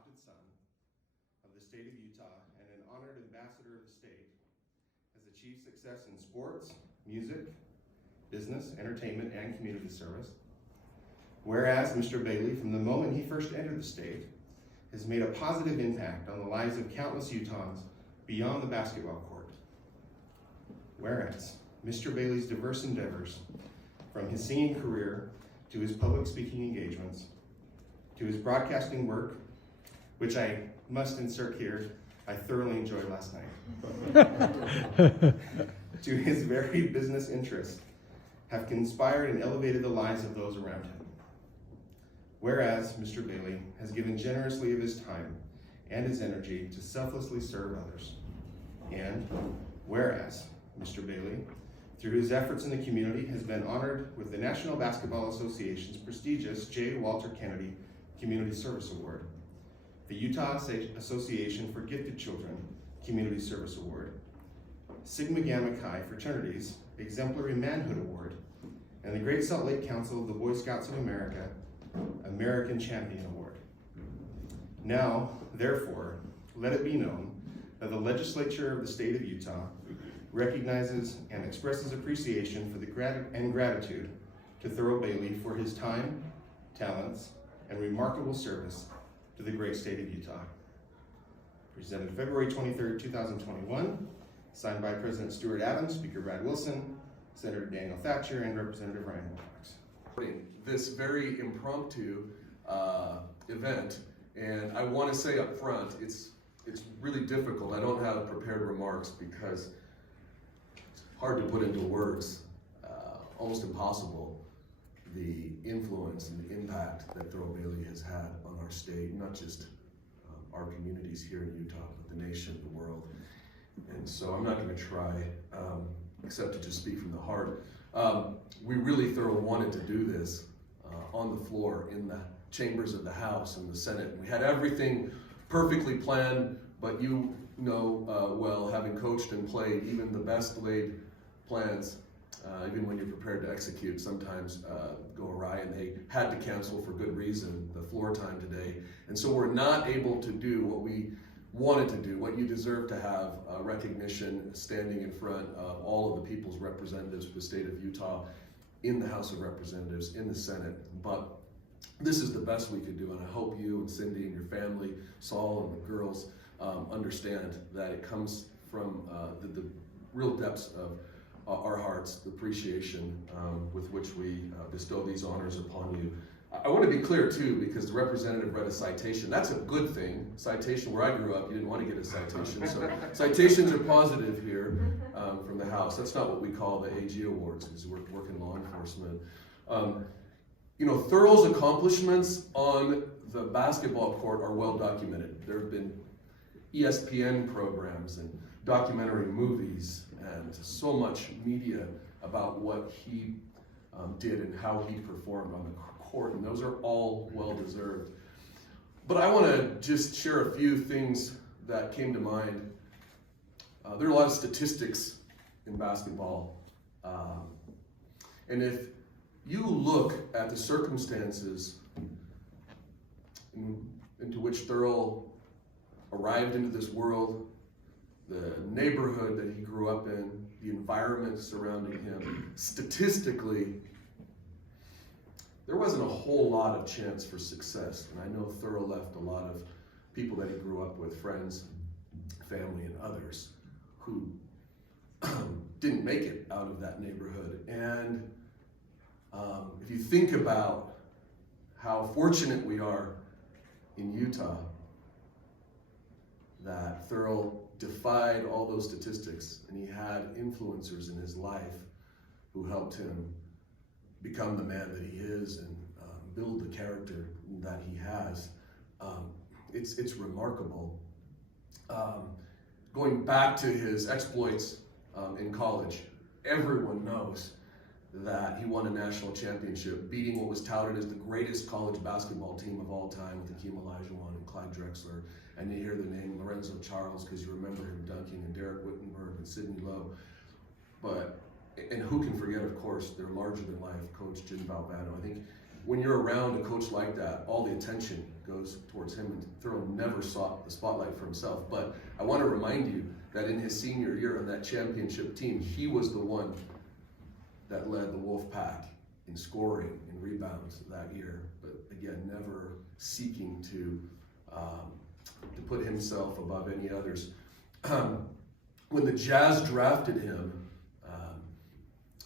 adopted son of the state of Utah and an honored ambassador of the state, has achieved success in sports, music, business, entertainment, and community service. Whereas Mr. Bailey, from the moment he first entered the state, has made a positive impact on the lives of countless Utahns beyond the basketball court. Whereas Mr. Bailey's diverse endeavors, from his singing career to his public speaking engagements, to his broadcasting work, which I must insert here, I thoroughly enjoyed last night, to his varied business interests, have conspired and elevated the lives of those around him. Whereas Mr. Bailey has given generously of his time and his energy to selflessly serve others. And whereas Mr. Bailey, through his efforts in the community, has been honored with the National Basketball Association's prestigious J. Walter Kennedy Community Service Award, the Utah Association for Gifted Children Community Service Award, Sigma Gamma Chi Fraternity's Exemplary Manhood Award, and the Great Salt Lake Council of the Boy Scouts of America American Champion Award. Now, therefore, let it be known that the legislature of the state of Utah recognizes and expresses appreciation for the gratitude to Thurl Bailey for his time, talents, and remarkable service to the great state of Utah. Presented February 23rd, 2021, signed by President Stuart Adams, Speaker Brad Wilson, Senator Daniel Thatcher, and Representative Ryan Wilcox. This very impromptu event, and I want to say up front, it's really difficult. I don't have prepared remarks because it's hard to put into words, almost impossible, the influence and the impact that Thurl Bailey has had on our state, not just our communities here in Utah, but the nation, the world. And so I'm not going to try, except to just speak from the heart. We really thoroughly wanted to do this on the floor in the chambers of the House and the Senate. We had everything perfectly planned, but you know well, having coached and played, even the best laid plans, even when you're prepared to execute, sometimes go awry, and they had to cancel for good reason the floor time today. And so we're not able to do what we wanted to do, what you deserve to have, recognition standing in front of all of the people's representatives for the state of Utah in the House of Representatives, in the Senate. But this is the best we could do, and I hope you and Cindy and your family, Saul and the girls, understand that it comes from the real depths of our hearts, the appreciation with which we bestow these honors upon you. I want to be clear too, because the representative read a citation. That's a good thing. Citation, where I grew up, you didn't want to get a citation. So citations are positive here from the House. That's not what we call the AG Awards, because we work in law enforcement. You know, Thurl's accomplishments on the basketball court are well documented. There have been ESPN programs and documentary movies and so much media about what he did and how he performed on the court, and those are all well deserved. But I want to just share a few things that came to mind. There are a lot of statistics in basketball, and if you look at the circumstances into which Thurl arrived into this world, the neighborhood that he grew up in, the environment surrounding him, statistically, there wasn't a whole lot of chance for success. And I know Thurl left a lot of people that he grew up with, friends, family, and others, who didn't make it out of that neighborhood. And if you think about how fortunate we are in Utah, that Thurl defied all those statistics, and he had influencers in his life who helped him become the man that he is and build the character that he has. It's remarkable. Going back to his exploits in college, everyone knows that he won a national championship, beating what was touted as the greatest college basketball team of all time with Hakeem Olajuwon and Clyde Drexler. And you hear the name Lorenzo Charles because you remember him dunking, and Derek Whittenburg and Sidney Lowe. And who can forget, of course, their larger-than-life coach, Jim Valvano. I think when you're around a coach like that, all the attention goes towards him, and Thurl never sought the spotlight for himself. But I want to remind you that in his senior year on that championship team, he was the one that led the Wolf Pack in scoring and rebounds that year. But again, never seeking to put himself above any others. When the Jazz drafted him,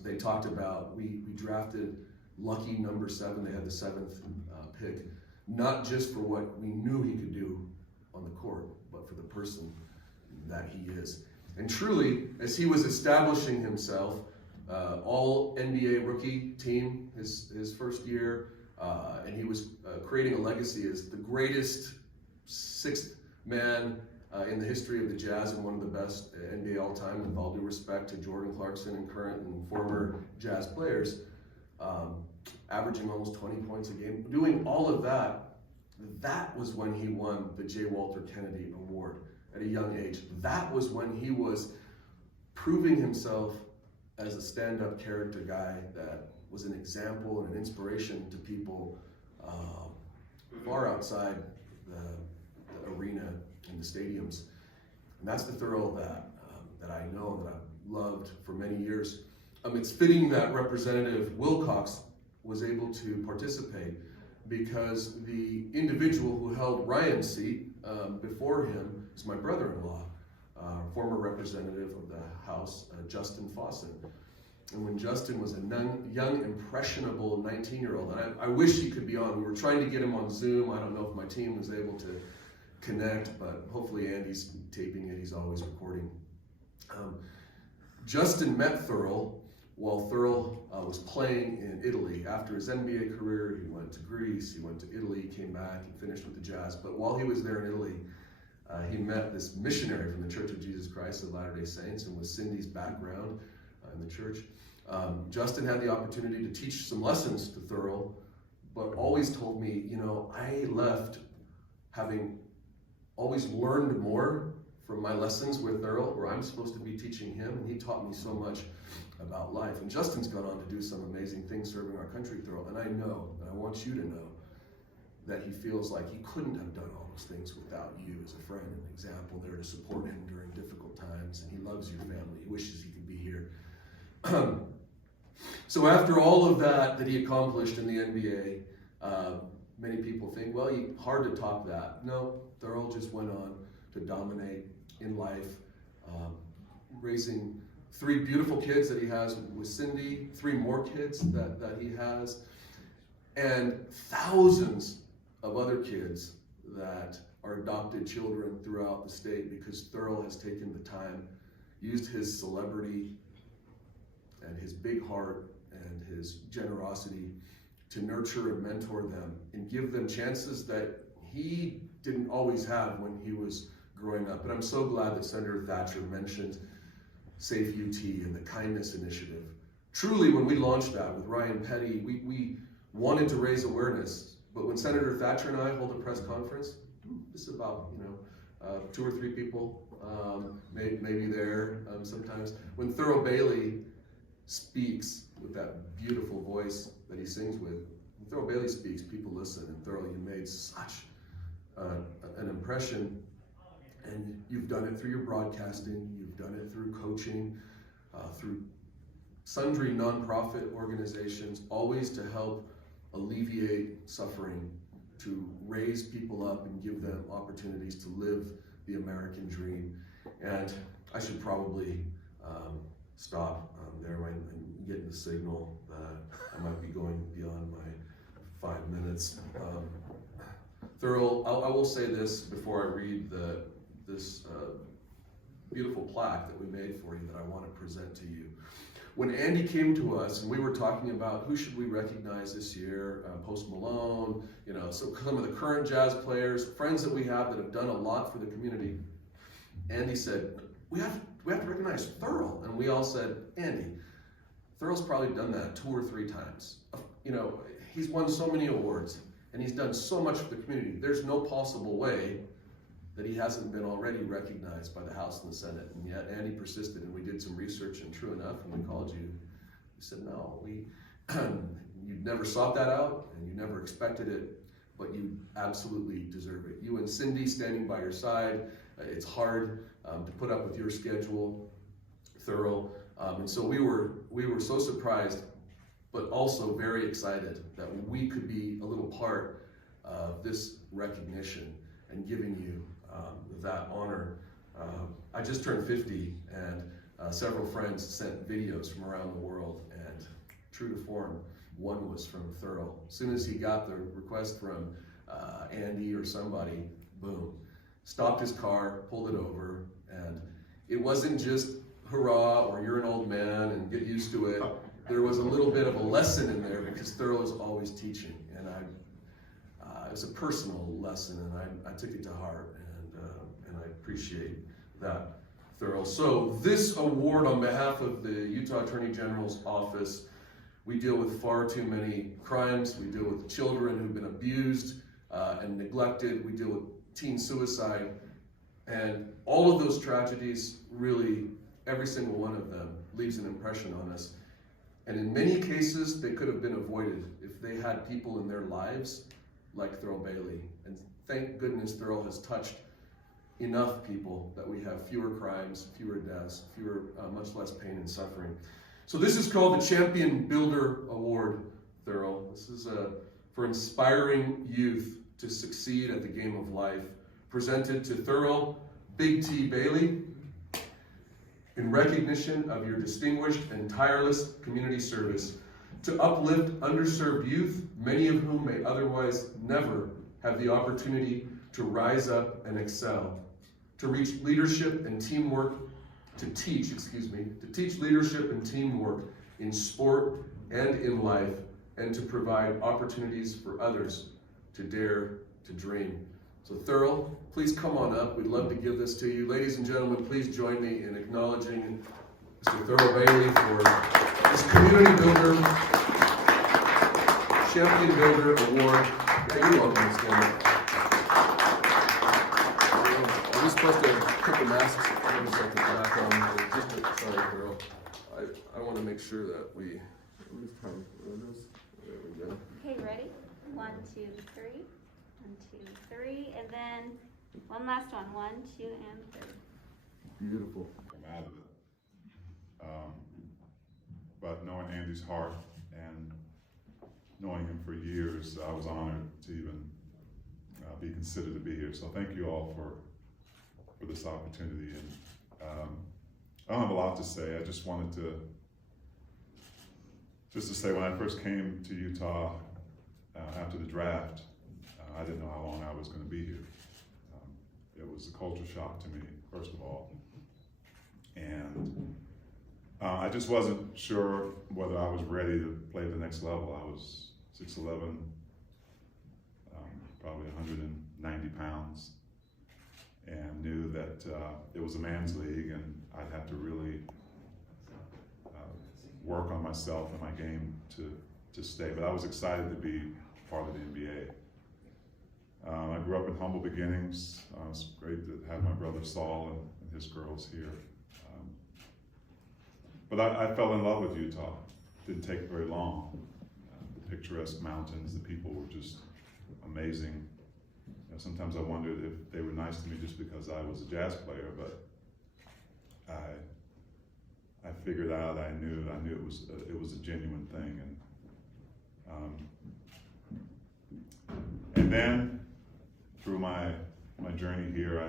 they talked about, we drafted lucky number 7. They had the 7th pick, not just for what we knew he could do on the court, but for the person that he is. And truly, as he was establishing himself, all NBA rookie team his first year, and he was creating a legacy as the greatest 6th man in the history of the Jazz and one of the best NBA all-time, with all due respect to Jordan Clarkson and current and former Jazz players, averaging almost 20 points a game. Doing all of that, that was when he won the J. Walter Kennedy Award at a young age. That was when he was proving himself as a stand-up character guy that was an example and an inspiration to people far outside the arena and the stadiums. And that's the Thurl that I know, that I've loved for many years. It's fitting that Representative Wilcox was able to participate, because the individual who held Ryan's seat before him is my brother-in-law, former representative of the House, Justin Fawcett. And when Justin was a young, impressionable 19-year-old, and I wish he could be on. We were trying to get him on Zoom. I don't know if my team was able to connect, but hopefully Andy's taping it. He's always recording. Justin met Thurl while Thurl was playing in Italy. After his NBA career, he went to Greece, he went to Italy, came back, and finished with the Jazz. But while he was there in Italy, he met this missionary from the Church of Jesus Christ of Latter-day Saints, and with Cindy's background in the church, Justin had the opportunity to teach some lessons to Thurl, but always told me, I left having always learned more from my lessons with Thurl, where I'm supposed to be teaching him, and he taught me so much about life. And Justin's gone on to do some amazing things serving our country, Thurl, and I know, and I want you to know, that he feels like he couldn't have done all those things without you as a friend and an example there to support him during difficult times, and he loves your family. He wishes he could be here. So after all of that he accomplished in the NBA, many people think, well, hard to top that. No, Thurl just went on to dominate in life, raising 3 beautiful kids that he has with Cindy, 3 more kids that he has, and thousands of other kids that are adopted children throughout the state, because Thurl has taken the time, used his celebrity and his big heart and his generosity to nurture and mentor them and give them chances that he didn't always have when he was growing up. And I'm so glad that Senator Thatcher mentioned Safe UT and the Kindness Initiative. Truly, when we launched that with Ryan Petty, we wanted to raise awareness. But when Senator Thatcher and I hold a press conference, this is about 2 or 3 people, maybe there sometimes. When Thurl Bailey speaks with that beautiful voice that he sings with, when Thurl Bailey speaks, people listen. And Thurl, you made such an impression, and you've done it through your broadcasting, you've done it through coaching, through sundry nonprofit organizations, always to help alleviate suffering, to raise people up and give them opportunities to live the American dream. And I should probably stop there. I'm getting the signal that I might be going beyond my 5 minutes. Thurl, I will say this before I read this beautiful plaque that we made for you that I want to present to you. When Andy came to us and we were talking about who should we recognize this year, Post Malone, so some of the current Jazz players, friends that we have that have done a lot for the community, Andy said, we have to recognize Thurl. And we all said, Andy, Thurl's probably done that 2 or 3 times. He's won so many awards and he's done so much for the community. There's no possible way that he hasn't been already recognized by the House and the Senate. And yet Andy persisted, and we did some research, and true enough, when we called you, you said, no, you never sought that out, and you never expected it. but you absolutely deserve it. You and Cindy standing by your side. It's hard to put up with your schedule, Thurl, and so we were so surprised, but also very excited that we could be a little part of this recognition and giving you that honor. I just turned 50, and several friends sent videos from around the world, and true to form, one was from Thurl. As soon as he got the request from Andy or somebody, boom, stopped his car, pulled it over, and it wasn't just hurrah or you're an old man and get used to it. There was a little bit of a lesson in there because Thurl is always teaching, and it was a personal lesson, and I took it to heart, and I appreciate that, Thurl. So this award on behalf of the Utah Attorney General's office, we deal with far too many crimes. We deal with children who've been abused and neglected. We deal with teen suicide, and all of those tragedies, really, every single one of them leaves an impression on us. And in many cases, they could have been avoided if they had people in their lives like Thurl Bailey. And thank goodness Thurl has touched enough people that we have fewer crimes, fewer deaths, much less pain and suffering. So this is called the Champion Builder Award, Thurl. This is for inspiring youth to succeed at the game of life, presented to Thurl Big T Bailey in recognition of your distinguished and tireless community service to uplift underserved youth, many of whom may otherwise never have the opportunity to rise up and excel, to reach leadership and teamwork, to teach leadership and teamwork in sport and in life, and to provide opportunities for others to dare to dream. So Thurl, please come on up. We'd love to give this to you. Ladies and gentlemen, please join me in acknowledging Mr. Thurl Bailey for this Community Builder, Champion Builder Award. Yeah, you're welcome to stand up. Are we supposed to put the masks on a second back on? Sorry, Thurl. I want to make sure that we there we go. Okay, ready? 1, 2, 3. 1, 2, 3, and then one last one. 1, 2, and 3. Beautiful. I'm out of it. But knowing Andy's heart and knowing him for years, I was honored to even be considered to be here. So thank you all for this opportunity. And I don't have a lot to say. I just wanted to say when I first came to Utah after the draft, I didn't know how long I was going to be here. It was a culture shock to me, first of all. And I just wasn't sure whether I was ready to play the next level. I was 6'11", probably 190 pounds, and knew that it was a man's league and I'd have to really work on myself and my game to stay. But I was excited to be part of the NBA. I grew up in humble beginnings. It's great to have my brother Saul and his girls here. But I fell in love with Utah. Didn't take very long. The picturesque mountains, the people were just amazing. You know, sometimes I wondered if they were nice to me just because I was a jazz player, but I figured out, I knew it was a genuine thing. And then through my journey here, I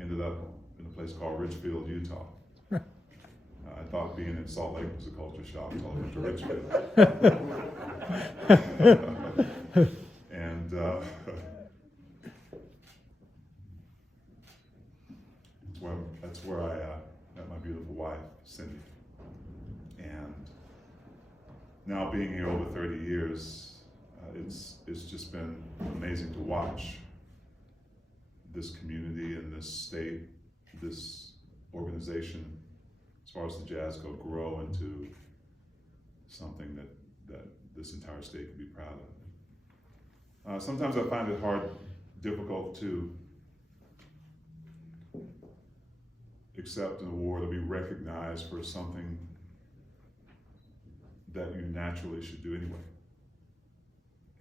ended up in a place called Richfield, Utah. I thought being in Salt Lake was a culture shock until I went to Richfield. And that's where I met my beautiful wife, Cindy. And now being here over 30 years, it's just been amazing to watch this community and this state, this organization, as far as the Jazz go, grow into something that this entire state can be proud of. Sometimes I find it difficult to accept an award or be recognized for something that you naturally should do anyway.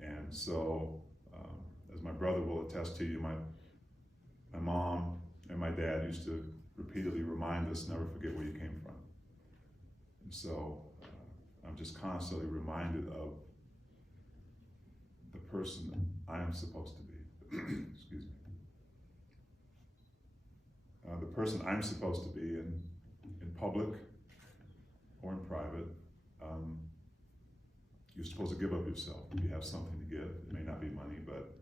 And so as my brother will attest to you, my mom and my dad used to repeatedly remind us, never forget where you came from. And so I'm just constantly reminded of the person I am supposed to be. Excuse me. The person I'm supposed to be in public or in private. You're supposed to give of yourself. You have something to give. It may not be money, but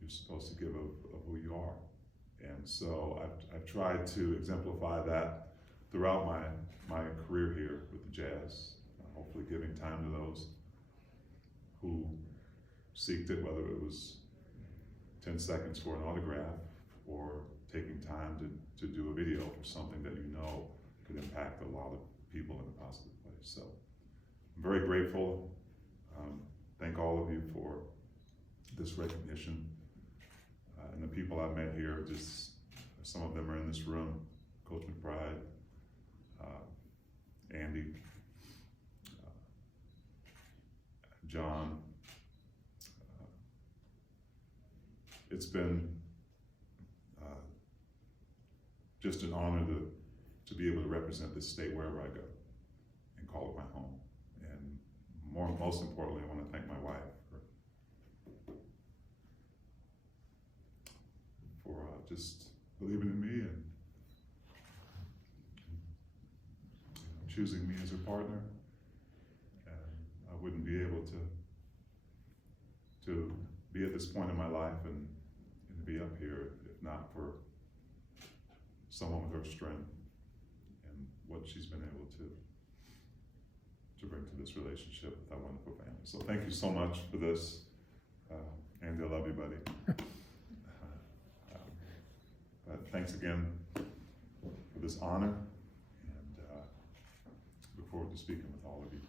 you're supposed to give of who you are. And so I've tried to exemplify that throughout my career here with the Jazz, hopefully giving time to those who seeked it, whether it was 10 seconds for an autograph or taking time to do a video for something that you know could impact a lot of people in a positive way. So I'm very grateful. Thank all of you for this recognition. And the people I've met here, just some of them are in this room, Coach McBride, Andy, John. It's been just an honor to be able to represent this state wherever I go and call it my home. And most importantly, I want to thank my wife for just believing in me and choosing me as her partner. And I wouldn't be able to be at this point in my life and be up here if not for someone with her strength and what she's been able to bring to this relationship with our wonderful family. So thank you so much for this. Andy, I love you, buddy. Thanks again for this honor, and look forward to speaking with all of you.